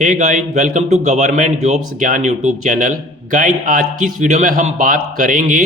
Hey guys, welcome to government jobs Gyan YouTube channel. Guys, आज की इस वीडियो में हम बात करेंगे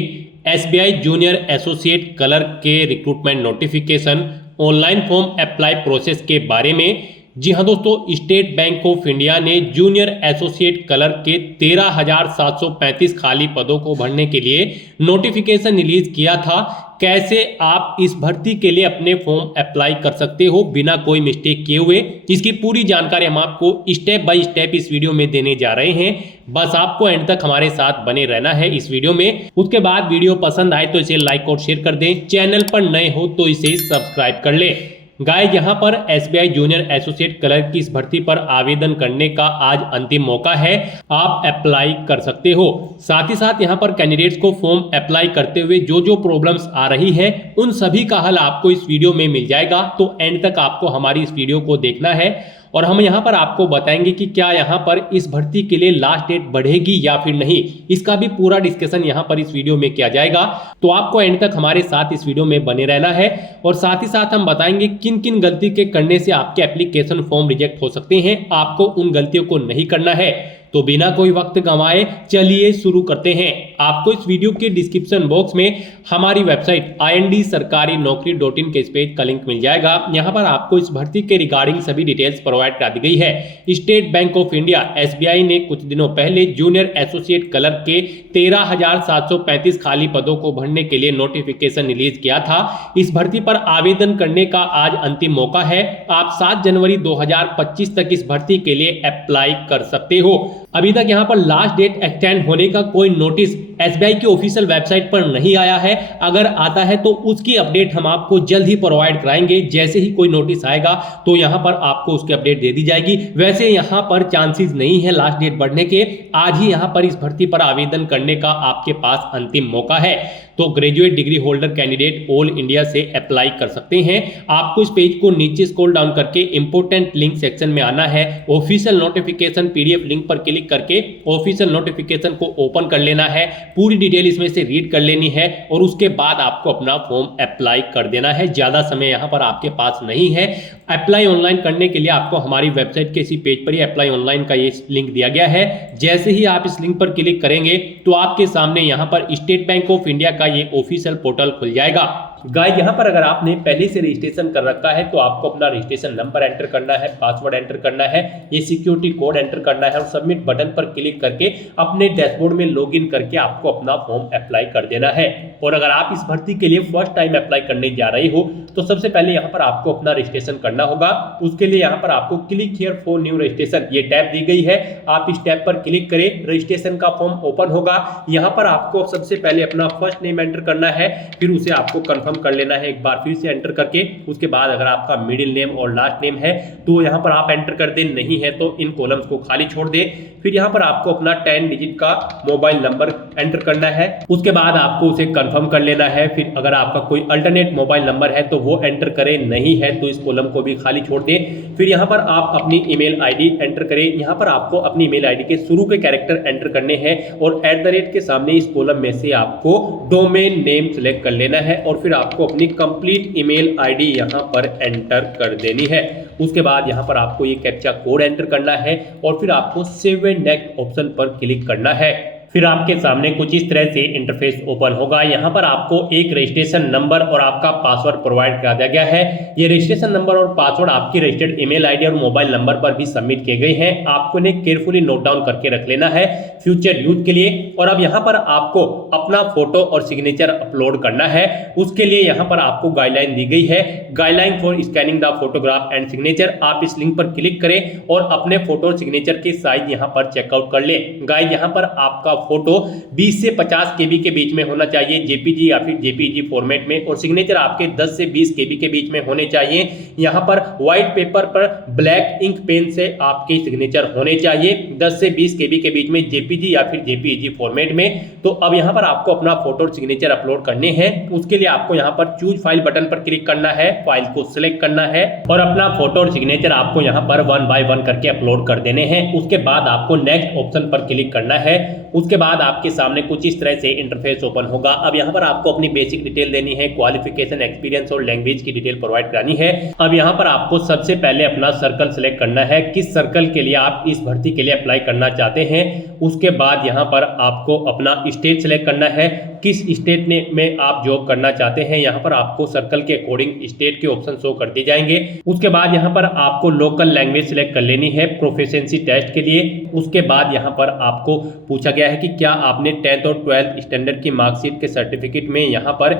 एसबीआई जूनियर एसोसिएट क्लर्क के recruitment notification online form apply process के बारे में। जी हाँ दोस्तों, स्टेट बैंक ऑफ इंडिया ने जूनियर एसोसिएट क्लर्क के 13,735 खाली पदों को भरने के लिए नोटिफिकेशन रिलीज किया था। कैसे आप इस भर्ती के लिए अपने फॉर्म अप्लाई कर सकते हो बिना कोई मिस्टेक किए हुए, इसकी पूरी जानकारी हम आपको स्टेप बाय स्टेप इस वीडियो में देने जा रहे हैं। बस आपको एंड तक हमारे साथ बने रहना है इस वीडियो में। उसके बाद वीडियो पसंद आए तो इसे लाइक और शेयर कर दें, चैनल पर नए हो तो इसे सब्सक्राइब कर ले। गाइस, यहाँ पर एसबीआई जूनियर एसोसिएट क्लर्क की इस भर्ती पर आवेदन करने का आज अंतिम मौका है। आप अप्लाई कर सकते हो। साथ ही साथ यहाँ पर कैंडिडेट्स को फॉर्म अप्लाई करते हुए जो जो प्रॉब्लम्स आ रही है उन सभी का हल आपको इस वीडियो में मिल जाएगा। तो एंड तक आपको हमारी इस वीडियो को देखना है और हम यहाँ पर आपको बताएंगे कि क्या यहाँ पर इस भर्ती के लिए लास्ट डेट बढ़ेगी या फिर नहीं। इसका भी पूरा डिस्कशन यहाँ पर इस वीडियो में किया जाएगा। तो आपको एंड तक हमारे साथ इस वीडियो में बने रहना है और साथ ही साथ हम बताएंगे किन किन गलती के करने से आपके एप्लीकेशन फॉर्म रिजेक्ट हो सकते हैं। आपको उन गलतियों को नहीं करना है। तो बिना कोई वक्त गंवाए चलिए शुरू करते हैं। आपको इस वीडियो के डिस्क्रिप्शन बॉक्स में हमारी वेबसाइट ind-sarkari-naukri.in के इस पेज का लिंक मिल जाएगा। यहाँ पर आपको इस भर्ती के रिगार्डिंग सभी डिटेल्स प्रोवाइड करा दी गई है। State Bank of India SBI ने कुछ दिनों पहले जूनियर एसोसिएट क्लर्क के 13,735 खाली पदों को भरने के लिए नोटिफिकेशन रिलीज किया था। इस भर्ती पर आवेदन करने का आज अंतिम मौका है। आप 7 जनवरी 2025 तक इस भर्ती के लिए अप्लाई कर सकते हो। अभी तक यहां पर लास्ट डेट एक्सटेंड होने का कोई नोटिस एसबीआई की ऑफिशियल वेबसाइट पर नहीं आया है। अगर आता है तो उसकी अपडेट हम आपको जल्द ही प्रोवाइड कराएंगे। जैसे ही कोई नोटिस आएगा तो यहां पर आपको उसकी अपडेट दे दी जाएगी। वैसे यहां पर चांसेस नहीं है लास्ट डेट बढ़ने के। आज ही यहां पर इस भर्ती पर आवेदन करने का आपके पास अंतिम मौका है। तो graduate degree holder candidate all India से अप्लाई कर सकते हैं। आपको इस पेज को नीचे स्क्रॉल डाउन करके इंपोर्टेंट लिंक सेक्शन में आना है। ऑफिशियल नोटिफिकेशन पीडीएफ लिंक पर क्लिक करके ऑफिशियल नोटिफिकेशन को ओपन कर लेना है। पूरी डिटेल इसमें से रीड कर लेनी है और उसके बाद आपको अपना फॉर्म अप्लाई कर देना है। ज्यादा समय यहां पर आपके पास नहीं है। अप्लाई ऑनलाइन करने के लिए आपको हमारी वेबसाइट के इसी पेज पर ही अप्लाई ऑनलाइन का ये लिंक दिया गया है। जैसे ही आप इस लिंक पर क्लिक करेंगे तो आपके सामने यहां पर स्टेट बैंक ऑफ इंडिया का ये ऑफिशियल पोर्टल खुल जाएगा। गाइस, यहाँ पर अगर आपने पहले से रजिस्ट्रेशन कर रखा है तो आपको अपना रजिस्ट्रेशन नंबर एंटर करना है, पासवर्ड एंटर करना है, ये सिक्योरिटी कोड एंटर करना है और सबमिट बटन पर क्लिक करके अपने डैशबोर्ड में लॉगिन करके आपको अपना फॉर्म अप्लाई कर देना है। और अगर आप इस भर्ती के लिए फर्स्ट टाइम अप्लाई करने जा रहे हो तो सबसे पहले यहाँ पर आपको अपना रजिस्ट्रेशन करना होगा। उसके लिए यहाँ पर आपको click here for new registration ये टैब दी गई है। आप इस टैब पर क्लिक करें, रजिस्ट्रेशन का फॉर्म ओपन होगा। यहाँ पर आपको सबसे पहले अपना फर्स्ट नेम एंटर करना है, फिर उसे आपको कंफर्म कर लेना है एक बार फिर से एंटर करके। उसके बाद अगर आपका मिडिल नेम और लास्ट नेम है तो यहां पर आप एंटर कर दें, नहीं है तो इन कॉलम्स को खाली छोड़ दें। फिर यहां पर आपको अपना 10 डिजिट का मोबाइल नंबर एंटर करना है। उसके बाद आपको उसे कंफर्म कर लेना है। फिर अगर आपका कोई अल्टरनेट मोबाइल नंबर है तो वो एंटर करें, नहीं है तो इस कॉलम को भी खाली छोड़ दें। फिर यहां पर आप अपनी ईमेल आईडी एंटर करें। यहां पर आपको अपनी ईमेल आईडी के शुरू के कैरेक्टर एंटर करने हैं और @ के सामने इस कॉलम में से आपको डोमेन नेम सिलेक्ट कर लेना है और फिर आपको अपनी कंप्लीट ईमेल आईडी यहां पर एंटर कर देनी है। उसके बाद यहां पर आपको ये कैप्चा कोड एंटर करना है और फिर आपको सेव एंड नेक्स्ट ऑप्शन पर क्लिक करना है। फिर आपके सामने कुछ इस तरह से इंटरफेस ओपन होगा। यहाँ पर आपको एक रजिस्ट्रेशन नंबर और आपका पासवर्ड प्रोवाइड करा दिया गया है। ये रजिस्ट्रेशन नंबर और पासवर्ड आपकी रजिस्टर्ड ईमेल आईडी और मोबाइल नंबर पर भी सबमिट किए गए हैं। आपको इन्हें केयरफुली नोट डाउन करके रख लेना है फ्यूचर यूज के लिए। और अब यहाँ पर आपको अपना फोटो और सिग्नेचर अपलोड करना है। उसके लिए यहाँ पर आपको गाइडलाइन दी गई है, guideline for scanning the photograph and signature. आप इस लिंक पर क्लिक करें और अपने फोटो और सिग्नेचर के साइज यहाँ पर चेकआउट कर ले। गाइस, यहाँ पर आपका फोटो 20 से 50 केबी के बीच में होना चाहिए जेपीजी या फिर जेपीजी फॉर्मेट में, और सिग्नेचर आपके 10 से 20 केबी के बीच में होने चाहिए। यहाँ पर व्हाइट पेपर पर ब्लैक इंक पेन से आपके सिग्नेचर होने चाहिए 10 से 20 केबी के बीच में जेपीजी या फिर जेपीजी फॉर्मेट में। तो अब यहाँ पर आपको अपना फोटो और सिग्नेचर अपलोड करने हैं। उसके लिए आपको यहाँ पर चूज फाइल बटन पर क्लिक करना है, फाइल को सिलेक्ट करना है और अपना फोटो और सिग्नेचर आपको यहाँ पर 1 बाय 1 करके अपलोड कर देने हैं। उसके बाद आपको नेक्स्ट ऑप्शन पर क्लिक करना है। उसके बाद आपके सामने कुछ इस तरह से इंटरफेस ओपन होगा। अब यहाँ पर आपको अपनी बेसिक डिटेल देनी है, क्वालिफिकेशन, एक्सपीरियंस और लैंग्वेज की डिटेल प्रोवाइड करानी है। अब यहाँ पर आपको सबसे पहले अपना सर्कल सेलेक्ट करना है, किस सर्कल के लिए आप इस भर्ती के लिए अप्लाई करना चाहते हैं। उसके बाद यहाँ पर आपको अपना स्टेट सेलेक्ट करना है, किस स्टेट में आप जॉब करना चाहते हैं। यहाँ पर आपको सर्कल के अकॉर्डिंग स्टेट के ऑप्शन शो कर दिए जाएंगे। उसके बाद यहाँ पर आपको लोकल लैंग्वेज सेलेक्ट कर लेनी है प्रोफिशिएंसी टेस्ट के लिए। उसके बाद यहाँ पर आपको पूछा गया है कि क्या आपने 10th और 12th स्टैंडर्ड की मार्कशीट के सर्टिफिकेट में यहाँ पर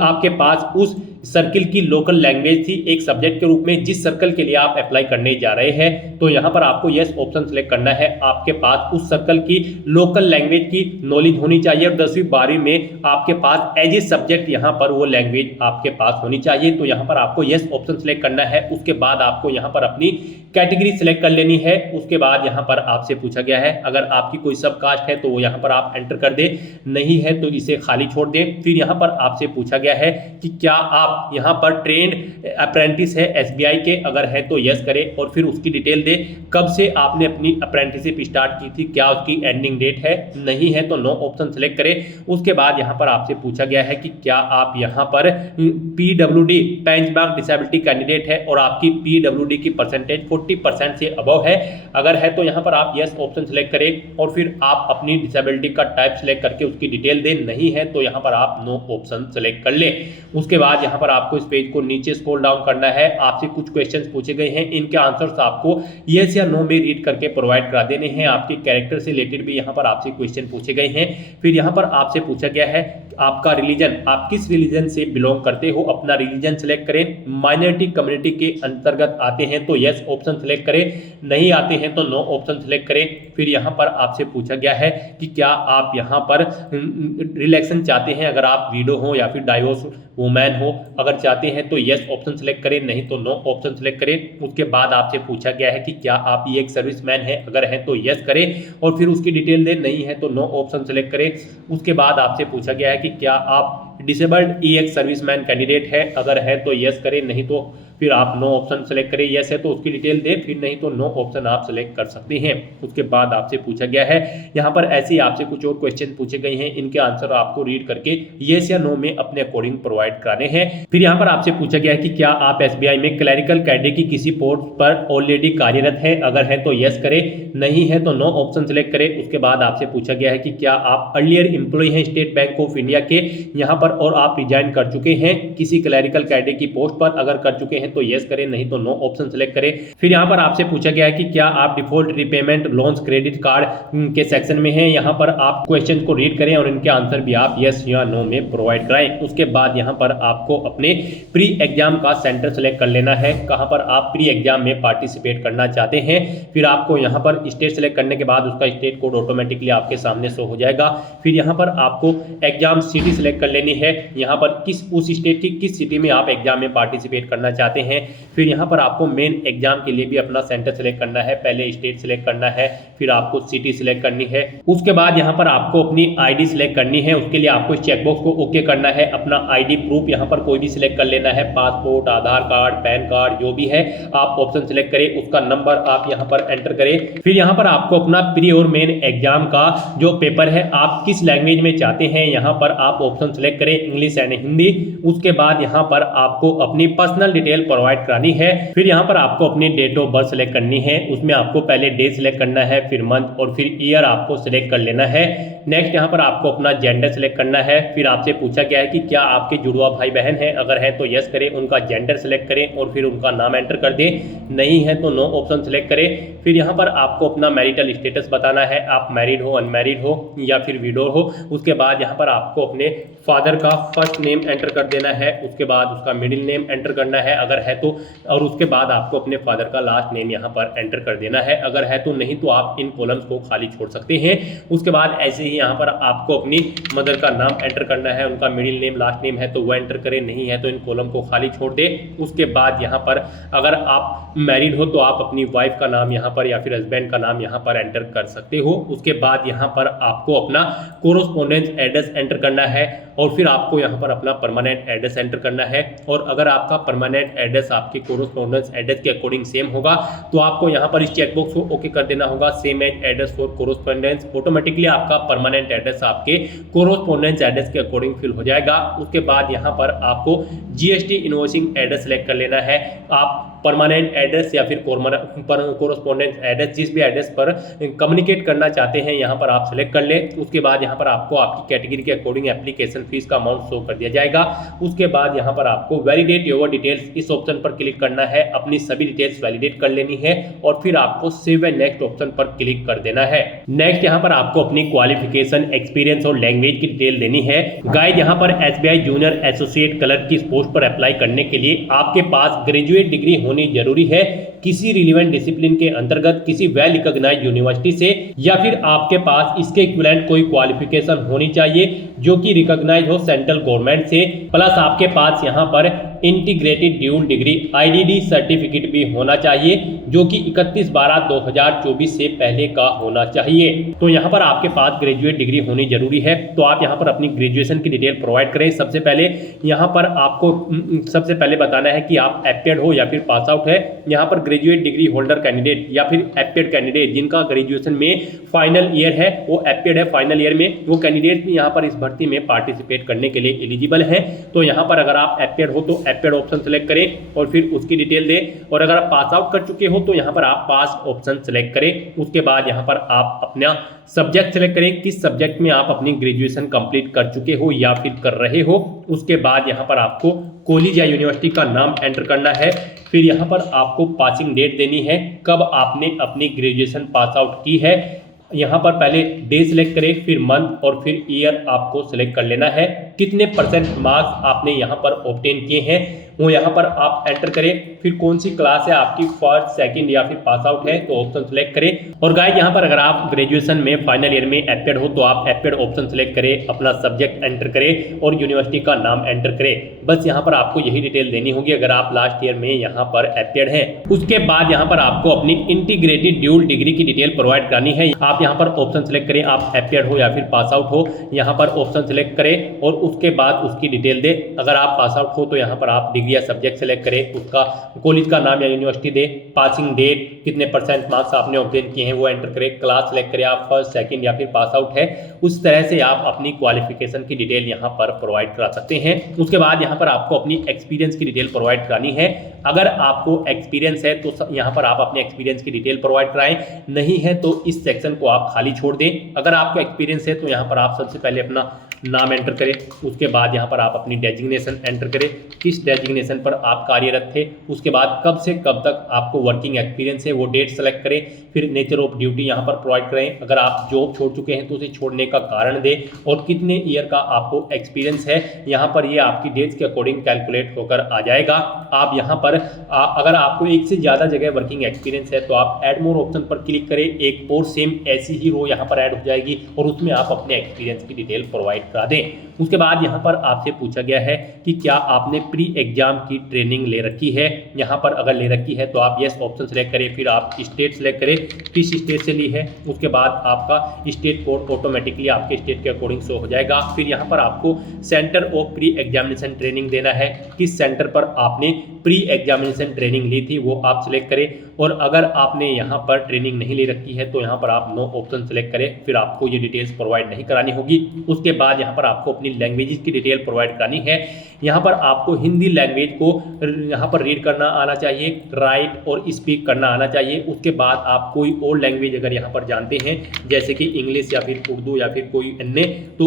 आपके पास उस सर्किल की लोकल लैंग्वेज थी एक सब्जेक्ट के रूप में जिस सर्कल के लिए आप अप्लाई करने जा रहे हैं। तो यहाँ पर आपको यस ऑप्शन सेलेक्ट करना है। आपके पास उस सर्कल की लोकल लैंग्वेज की नॉलेज होनी चाहिए और 10वीं 12वीं में आपके पास एज ए सब्जेक्ट यहाँ पर वो लैंग्वेज आपके पास होनी चाहिए। तो यहाँ पर आपको यस ऑप्शन सेलेक्ट करना है। उसके बाद आपको यहाँ पर अपनी कैटेगरी सेलेक्ट कर लेनी है। उसके बाद यहाँ पर आपसे पूछा गया है अगर आपकी कोई सब कास्ट है तो वो यहाँ पर आप एंटर कर दें, नहीं है तो इसे खाली छोड़ दें। फिर यहाँ पर आपसे पूछा गया है कि क्या आप यहाँ पर ट्रेंड अप्रेंटिस है एसबीआई के, अगर है तो यस करें और फिर उसकी डिटेल दे, कब से आपने अपनी अप्रेंटिसशिप स्टार्ट की थी, क्या उसकी एंडिंग डेट है, नहीं है तो नो ऑप्शन सेलेक्ट करें। उसके बाद यहाँ पर आपसे पूछा गया है कि क्या आप यहाँ पर पीडब्ल्यूडी बेंचमार्क डिसेबिलिटी कैंडिडेट है और आपकी पीडब्ल्यूडी की परसेंटेज 40% से अबव है, अगर है तो यहाँ पर आप यस ऑप्शन सेलेक्ट करें और फिर आप अपनी डिसेबिलिटी का टाइप सेलेक्ट करके उसकी डिटेल दें, नहीं है तो यहाँ पर आप नो ऑप्शन सेलेक्ट कर लें। उसके बाद यहाँ पर आपको इस पेज को नीचे स्क्रॉल डाउन करना है। आपसे कुछ क्वेश्चंस पूछे गए हैं, इनके आंसर्स आपको यस या नो में रीड करके प्रोवाइड करा देने हैं। आपके कैरेक्टर से रिलेटेड भी यहाँ पर आपसे क्वेश्चन पूछे गए हैं। फिर यहाँ पर आपसे पूछा गया है आपका रिलीजन, आप किस रिलीजन से बिलोंग करते हो, अपना रिलीजन सेलेक्ट करें। माइनॉरिटी कम्युनिटी के अंतर्गत आते हैं तो यस ऑप्शन सेलेक्ट करें, नहीं आते हैं तो नो ऑप्शन सेलेक्ट करें। फिर यहाँ पर आपसे पूछा गया है कि क्या आप यहाँ पर रिलेक्शन चाहते हैं, अगर आप विडो हो या फिर डाइवोर्स वुमेन हो, अगर चाहते हैं तो यस ऑप्शन सेलेक्ट करें, नहीं तो नो ऑप्शन सेलेक्ट करें। उसके बाद आपसे पूछा गया है कि क्या आप ये एक सर्विसमैन है, अगर है तो यस करें और फिर उसकी डिटेल दें, नहीं है तो नो ऑप्शन सेलेक्ट करें। उसके बाद आपसे पूछा गया है कि क्या आप डिसेबल्ड ईएक्स सर्विसमैन कैंडिडेट है, अगर है तो यस करें, नहीं तो फिर आप नो ऑप्शन सेलेक्ट करें। यस है तो उसकी डिटेल दें, फिर नहीं तो नो ऑप्शन आप सेलेक्ट कर सकते हैं। उसके बाद आपसे पूछा गया है यहाँ पर ऐसे ही आपसे कुछ और क्वेश्चन पूछे गए हैं, इनके आंसर आपको रीड करके यस या नो में अपने अकॉर्डिंग प्रोवाइड कराने हैं। फिर यहाँ पर आपसे पूछा गया है कि क्या आप एसबीआई में क्लरिकल कैडर की किसी पोस्ट पर ऑलरेडी कार्यरत है, अगर है तो यस करें, नहीं है तो नो ऑप्शन सेलेक्ट करें। उसके बाद आपसे पूछा गया है कि क्या आप अर्लियर एम्प्लॉय हैं स्टेट बैंक ऑफ इंडिया के यहाँ पर और आप रिजाइन कर चुके हैं किसी क्लरिकल कैडर की पोस्ट पर, अगर कर चुके हैं तो यस करें, नहीं तो नो ऑप्शन सेलेक्ट करें। फिर यहाँ पर आपसे पूछा गया है कि क्या आप default repayment loans credit card के सेक्शन में हैं, यहाँ पर आप क्वेश्चन को रीड करें और इनके आंसर भी आप यस या नो में प्रोवाइड कराएं। उसके बाद यहाँ पर आपको अपने प्री एग्जाम का सेंटर सेलेक्ट कर लेना है, कहाँ पर आप प्री एग्जाम में पार्टिसिपेट करना चाहते हैं। फिर आपको यहाँ पर स्टेट सेलेक्ट करने के बाद उसका स्टेट कोड ऑटोमेटिकली आपके सामने शो हो जाएगा। फिर यहाँ पर आपको एग्जाम सिटी सेलेक्ट कर लेनी है, यहाँ पर उस स्टेट की किस सिटी में आप एग्जाम में पार्टिसिपेट करना चाहते हैं। फिर यहाँ पर आपको मेन एग्जाम के लिए भी अपना सेंटर सेलेक्ट करना है, पहले स्टेट सेलेक्ट करना है, फिर आपको सिटी सेलेक्ट करनी है। उसके बाद यहाँ पर आपको अपनी आईडी सेलेक्ट करनी है, उसके लिए आपको इस चेकबॉक्स को ओके करना है। अपना आईडी प्रूफ यहाँ पर कोई भी सिलेक्ट कर लेना है, पासपोर्ट, आधार कार्ड, पैन कार्ड, जो भी है आप ऑप्शन सेलेक्ट करें, उसका नंबर आप यहाँ पर एंटर करें। फिर यहाँ पर आपको अपना प्री और मेन एग्जाम का जो पेपर है आप किस लैंग्वेज में चाहते हैं, यहाँ पर आप ऑप्शन सेलेक्ट करें, इंग्लिश एंड हिंदी। उसके बाद यहाँ पर आपको अपनी पर्सनल डिटेल प्रोवाइड करानी है। फिर यहाँ पर आपको अपनी डेट ऑफ बर्थ सेलेक्ट करनी है, उसमें आपको पहले डे सेलेक्ट करना है, फिर मंथ और फिर ईयर आपको सेलेक्ट कर लेना है। नेक्स्ट यहाँ पर आपको अपना जेंडर सेलेक्ट करना है। फिर आपसे पूछा गया है कि क्या आपके जुड़वा भाई बहन है, अगर है तो यस करें, उनका जेंडर सेलेक्ट करें और फिर उनका नाम एंटर कर दें, नहीं है तो नो ऑप्शन सेलेक्ट करें। फिर यहाँ पर आपको अपना मैरिटल स्टेटस बताना है, आप मैरिड हो, अनमैरिड हो या फिर विडो हो। उसके बाद यहाँ पर आपको अपने फादर का फर्स्ट नेम एंटर कर देना है, उसके बाद उसका मिडिल नेम एंटर करना है अगर है तो, और उसके बाद आपको अपने फादर का लास्ट नेम यहाँ पर एंटर कर देना है, अगर है तो, नहीं तो आप इन कॉलम्स को खाली छोड़ सकते हैं। उसके बाद ऐसे ही यहाँ पर आपको अपनी मदर का नाम एंटर करना है, उनका मिडिल नेम, लास्ट नेम है तो वो एंटर करें, नहीं है तो इन कॉलम को खाली छोड़ दें। उसके बाद यहाँ पर अगर आप मैरिड हो तो आप अपनी वाइफ का नाम यहाँ पर या फिर हस्बैंड का नाम यहाँ पर एंटर कर सकते हो। उसके बाद यहाँ पर आपको अपना कोरोस्पोंडेंस एड्रेस एंटर करना है और फिर आपको यहाँ पर अपना परमानेंट एड्रेस एंटर करना है। और अगर आपका परमानेंट एड्रेस आपके कोरोस्पोंडेंस एड्रेस के अकॉर्डिंग सेम होगा, तो आपको यहाँ पर इस चेकबॉक्स को ओके कर देना होगा, same as address for correspondence. Automatically आपका परमानेंट एड्रेस आपके कोरोस्पोंडेंस एड्रेस के अकॉर्डिंग फिल हो जाएगा। उसके बाद यहाँ पर आपको जीएसटी इनवॉइसिंग एड्रेस सेलेक्ट कर लेना है। आप परमानेंट एड्रेस या फिर कोरोस्पोंडेंट एड्रेस, जिस भी एड्रेस पर कम्युनिकेट करना चाहते हैं यहाँ पर आप सेलेक्ट कर ले। उसके बाद यहाँ पर आपको आपकी कैटेगरी के अकॉर्डिंग एप्लीकेशन फीस का अमाउंट शो कर दिया जाएगा। उसके बाद यहाँ पर आपको वैलिडेट योर डिटेल्स इस ऑप्शन पर क्लिक करना है, अपनी सभी डिटेल्स वैलिडेट कर लेनी है और फिर आपको सेव एंड नेक्स्ट ऑप्शन पर क्लिक कर देना है। नेक्स्ट यहाँ पर आपको अपनी क्वालिफिकेशन, एक्सपीरियंस और लैंग्वेज की डिटेल देनी है। गाइस, यहाँ पर एसबीआई जूनियर एसोसिएट क्लर्क की पोस्ट पर अप्लाई करने के लिए आपके पास ग्रेजुएट डिग्री होनी जरूरी है, किसी रिलेवेंट डिसिप्लिन के अंतर्गत किसी वेल रिकॉग्नाइज्ड यूनिवर्सिटी से, या फिर आपके पास इसके इक्विवेलेंट कोई क्वालिफिकेशन होनी चाहिए जो कि रिकॉग्नाइज हो सेंट्रल गवर्नमेंट से, प्लस आपके पास यहाँ पर integrated dual degree IDD certificate भी होना चाहिए जो कि 31/12/2024 से पहले का होना चाहिए। तो यहाँ पर आपके पास ग्रेजुएट डिग्री होनी जरूरी है। तो आप यहाँ पर अपनी ग्रेजुएशन की डिटेल प्रोवाइड करें। सबसे पहले यहाँ पर आपको सबसे पहले बताना है कि आप एपेड हो या फिर पास आउट है। यहाँ पर ग्रेजुएट डिग्री होल्डर कैंडिडेट या फिर एपेड कैंडिडेट जिनका ग्रेजुएशन में फाइनल ईयर है, वो एपेड है फाइनल ईयर में, वो कैंडिडेट भी यहाँ पर इस भर्ती में पार्टिसिपेट करने के लिए एलिजिबल है। तो यहाँ पर अगर आप एपेड हो तो एपेड ऑप्शन सेलेक्ट करें और फिर उसकी डिटेल दें, और अगर आप पास आउट कर चुके हो तो यहाँ पर आप पास ऑप्शन सेलेक्ट करें। उसके बाद यहाँ पर आप अपना सब्जेक्ट सेलेक्ट करें, किस सब्जेक्ट में आप अपनी ग्रेजुएशन कंप्लीट कर चुके हो या फिर कर रहे हो। उसके बाद यहाँ पर आपको कॉलेज या यूनिवर्सिटी का नाम एंटर करना है। फिर यहाँ पर आपको पासिंग डेट देनी है, कब आपने अपनी ग्रेजुएशन पास आउट की है। यहाँ पर पहले डे सिलेक्ट करें, फिर मंथ और फिर ईयर आपको सिलेक्ट कर लेना है। कितने परसेंट मार्क्स आपने यहाँ पर ऑब्टेन किए हैं वो यहाँ पर आप एंटर करें। फिर कौन सी क्लास है आपकी, फर्स्ट, सेकंड या फिर पास आउट है, तो ऑप्शन सेलेक्ट करें। और गाइस, यहाँ पर अगर आप ग्रेजुएशन में फाइनल ईयर में एपेड हो तो आप एपेड ऑप्शन सेलेक्ट करें, अपना सब्जेक्ट एंटर करें और यूनिवर्सिटी का नाम एंटर करें। बस यहाँ पर आपको यही डिटेल देनी होगी अगर आप लास्ट ईयर में यहाँ पर एपेड हैं। उसके बाद यहाँ पर आपको अपनी इंटीग्रेटेड ड्यूल डिग्री की डिटेल प्रोवाइड करनी है। आप यहाँ पर ऑप्शन सेलेक्ट करें, आप एपेड हो या फिर पास आउट हो, यहाँ पर ऑप्शन सेलेक्ट करें और उसके बाद उसकी डिटेल दे। अगर आप पास आउट हो तो यहाँ पर आप डिग्री या सब्जेक्ट सेलेक्ट करें, उसका कॉलेज का नाम या यूनिवर्सिटी दे, पासिंग डेट, कितने परसेंट मार्क्स आपने ऑब्टेन किए हैं वो एंटर करें, क्लास सेलेक्ट करें, आप फर्स्ट, सेकंड या फिर पास आउट है। उस तरह से आप अपनी क्वालिफिकेशन की डिटेल यहाँ पर प्रोवाइड करा सकते हैं। उसके बाद यहाँ पर आपको अपनी एक्सपीरियंस की डिटेल प्रोवाइड करानी है। अगर आपको एक्सपीरियंस है तो यहाँ पर आप अपने एक्सपीरियंस की डिटेल प्रोवाइड कराएं, नहीं है तो इस सेक्शन को आप खाली छोड़ दें। अगर आपको एक्सपीरियंस है तो यहाँ पर आप सबसे पहले अपना नाम एंटर करें। उसके बाद यहाँ पर आप अपनी डेजिग्नेशन एंटर करें, किस डेजिग्नेशन पर आप कार्यरत थे। उसके बाद कब से कब तक आपको वर्किंग एक्सपीरियंस है वो डेट सेलेक्ट करें। फिर नेचर ऑफ ड्यूटी यहाँ पर प्रोवाइड करें, अगर आप जॉब छोड़ चुके हैं तो उसे छोड़ने का कारण दें और कितने ईयर का आपको एक्सपीरियंस है। यहाँ पर ये आपकी डेट्स के अकॉर्डिंग कैलकुलेट होकर आ जाएगा। आप यहाँ पर अगर आपको एक से ज़्यादा जगह वर्किंग एक्सपीरियंस है तो आप ऐड मोर ऑप्शन पर क्लिक करें, एक और सेम ऐसी ही रो यहाँ पर ऐड हो जाएगी और उसमें आप अपने एक्सपीरियंस की डिटेल प्रोवाइड करा दें। उसके बाद यहाँ पर आपसे पूछा गया है कि क्या आपने प्री एग्जाम की ट्रेनिंग ले रखी है। यहाँ पर अगर ले रखी है तो आप यस ऑप्शन सेलेक्ट करें, फिर आप स्टेट सेलेक्ट करें, किस स्टेट से ली है। उसके बाद आपका स्टेट कोड ऑटोमेटिकली आपके स्टेट के अकॉर्डिंग शो हो जाएगा। फिर यहाँ पर आपको centre of pre examination training देना है, किस सेंटर पर आपने प्री एग्जामिनेशन ट्रेनिंग ली थी वो आप सिलेक्ट करें। और अगर आपने यहाँ पर ट्रेनिंग नहीं ले रखी है तो यहाँ पर आप नो ऑप्शन सेलेक्ट करें, फिर आपको ये डिटेल्स प्रोवाइड नहीं करानी होगी। उसके बाद यहाँ पर आपको अपनी लैंग्वेजेस की डिटेल प्रोवाइड करानी है। यहाँ पर आपको हिंदी लैंग्वेज को यहाँ पर रीड करना आना चाहिए, राइट और स्पीक करना आना चाहिए। उसके बाद आप कोई और लैंग्वेज अगर यहाँ पर जानते हैं जैसे कि इंग्लिश या फिर उर्दू या फिर कोई अन्य, तो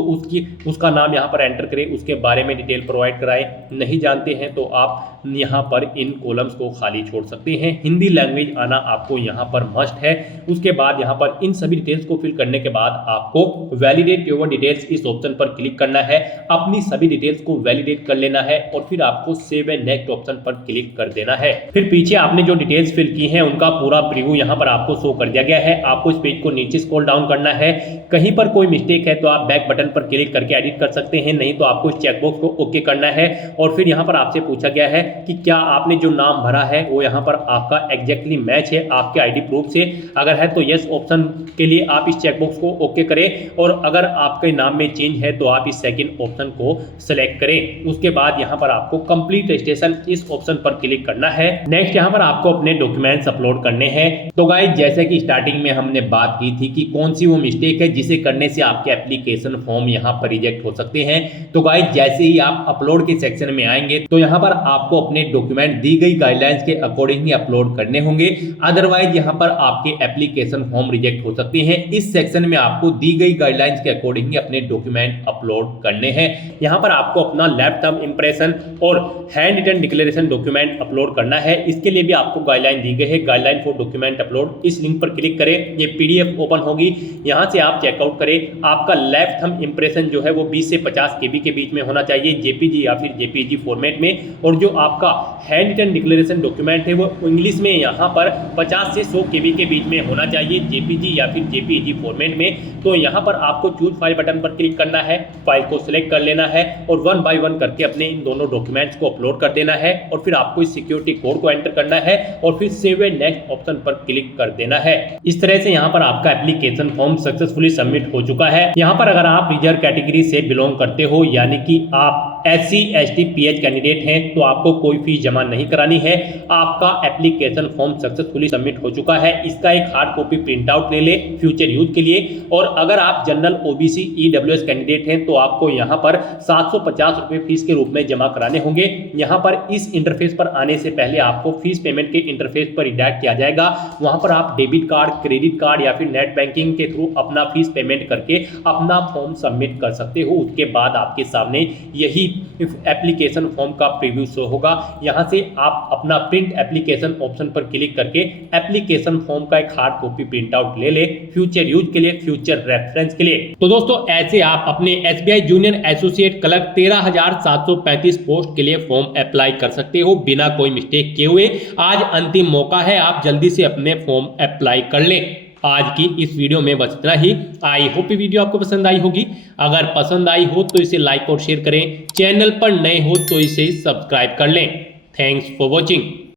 उसका नाम यहाँ पर एंटर करें, उसके बारे में डिटेल प्रोवाइड कराएं। नहीं जानते हैं तो आप यहाँ पर इन कॉलम्स को खाली छोड़ सकते हैं। हिंदी लैंग्वेज आना आपको यहाँ पर मस्ट है। उसके बाद यहाँ पर इन सभी डिटेल्स को फिल करने के बाद आपको वैलिडेट योर डिटेल्स इस ऑप्शन पर क्लिक करना है, अपनी सभी डिटेल्स को वैलिडेट कर लेना है और फिर आपको सेव एंड नेक्स्ट ऑप्शन पर क्लिक कर देना है। फिर पीछे आपने जो डिटेल्स फिल की हैं उनका पूरा प्रीव्यू यहाँ पर आपको शो कर दिया गया है। आपको इस पेज को नीचे स्क्रॉल डाउन करना है, कहीं पर कोई मिस्टेक है तो आप बैक बटन पर क्लिक करके एडिट कर सकते हैं, नहीं तो आपको इस चेकबॉक्स को ओके करना है। और फिर यहाँ पर आपसे पूछा गया है कि क्या आपने जो नाम नाम भरा है वो यहाँ पर आपका एग्जैक्टली मैच है आपके आईडी प्रूफ से। अगर है तो यस ऑप्शन के लिए आप इस चेकबॉक्स को ओके करें, और अगर आपके नाम में चेंज है तो आप इस सेकंड ऑप्शन को सिलेक्ट करें। उसके बाद यहाँ पर आपको कंप्लीट रजिस्ट्रेशन इस ऑप्शन पर क्लिक करना है। नेक्स्ट यहाँ पर आपको अपने डॉक्यूमेंट्स अपलोड करने हैं। तो गाइस जैसे कि स्टार्टिंग में हमने बात की थी कि कौन सी वो मिस्टेक है जिसे करने से आपके एप्लीकेशन फॉर्म यहाँ पर रिजेक्ट हो सकते हैं। तो गाइस जैसे ही आप अपलोड के सेक्शन में आएंगे तो यहाँ पर आपको अपने डॉक्यूमेंट दी गई गाइडलाइंस के अकॉर्डिंग ही अपलोड करने होंगे, अदरवाइज यहाँ पर आपके एप्लीकेशन फॉर्म रिजेक्ट हो सकते हैं। इस सेक्शन में आपको दी गई गाइडलाइंस के अकॉर्डिंग ही अपने डॉक्यूमेंट अपलोड करने हैं। यहाँ पर आपको अपना लैब थंब इंप्रेशन और hand written declaration document upload करना है। इसके लिए भी आपको गाइडलाइन दी गई है, गाइडलाइन फॉर डॉक्यूमेंट अपलोड। इस लिंक पर क्लिक करें, ये पीडीएफ ओपन होगी, यहाँ से आप चेकआउट करें। आपका लैब थंब इंप्रेशन जो है वो 20 से 50 केबी के बीच में होना चाहिए, जेपीजी या फिर जेपीजी फॉर्मेट में। और जो आपका हैंड रिटन डिक्लेरेशन डॉक्यूमेंट है वो इंग्लिश में यहाँ पर 50 से 100 केबी के बीच में होना चाहिए, जेपीजी या फिर जेपीजी फॉर्मेट में। तो यहाँ पर आपको चूज फाइल बटन पर क्लिक करना है, फाइल को सिलेक्ट कर लेना है और 1 बाय 1 करके अपने इन दोनों डॉक्यूमेंट्स को अपलोड कर देना है। और फिर आपको इस सिक्योरिटी कोड को एंटर करना है और फिर सेव एंड नेक्स्ट ऑप्शन पर क्लिक कर देना है। इस तरह से यहाँ पर आपका एप्लीकेशन फॉर्म सक्सेसफुली सबमिट हो चुका है। यहाँ पर अगर आप रिजर्व कैटेगरी से बिलोंग करते हो, यानी कि आप SC ST PH कैंडिडेट हैं, तो आपको कोई फीस जमा नहीं करानी है। आपका एप्लीकेशन फॉर्म सक्सेसफुली सबमिट हो चुका है। इसका एक हार्ड कॉपी प्रिंट आउट ले ले फ्यूचर यूज के लिए। और अगर आप जनरल OBC EWS कैंडिडेट हैं तो आपको यहाँ पर 750 रुपये फीस के रूप में जमा कराने होंगे। यहाँ पर इस इंटरफेस पर आने से पहले आपको फीस पेमेंट के इंटरफेस पर रिडायरेक्ट किया जाएगा। वहाँ पर आप डेबिट कार्ड, क्रेडिट कार्ड या फिर नेट बैंकिंग के थ्रू अपना फीस पेमेंट करके अपना फॉर्म सबमिट कर सकते हो। उसके बाद आपके सामने यही एप्लीकेशन फॉर्म का प्रीव्यू शो होगा। यहाँ से आप अपना प्रिंट एप्लीकेशन ऑप्शन पर क्लिक करके एप्लीकेशन फॉर्म का एक हार्ड कॉपी प्रिंट आउट ले ले फ्यूचर यूज के लिए, फ्यूचर रेफरेंस के लिए। तो दोस्तों ऐसे आप अपने SBI junior associate clerk 13,735 post के लिए फॉर्म अप्लाई कर सकते हो बिना कोई मिस्टेक किए हुए। आज अंतिम मौका है, आप जल्दी से अपने फॉर्म अप्लाई कर लें। आज की इस वीडियो में बस इतना ही। आई होप वीडियो आपको पसंद आई होगी। अगर पसंद आई हो तो इसे लाइक और शेयर करें, चैनल पर नए हो तो इसे सब्सक्राइब कर लें। Thanks for watching.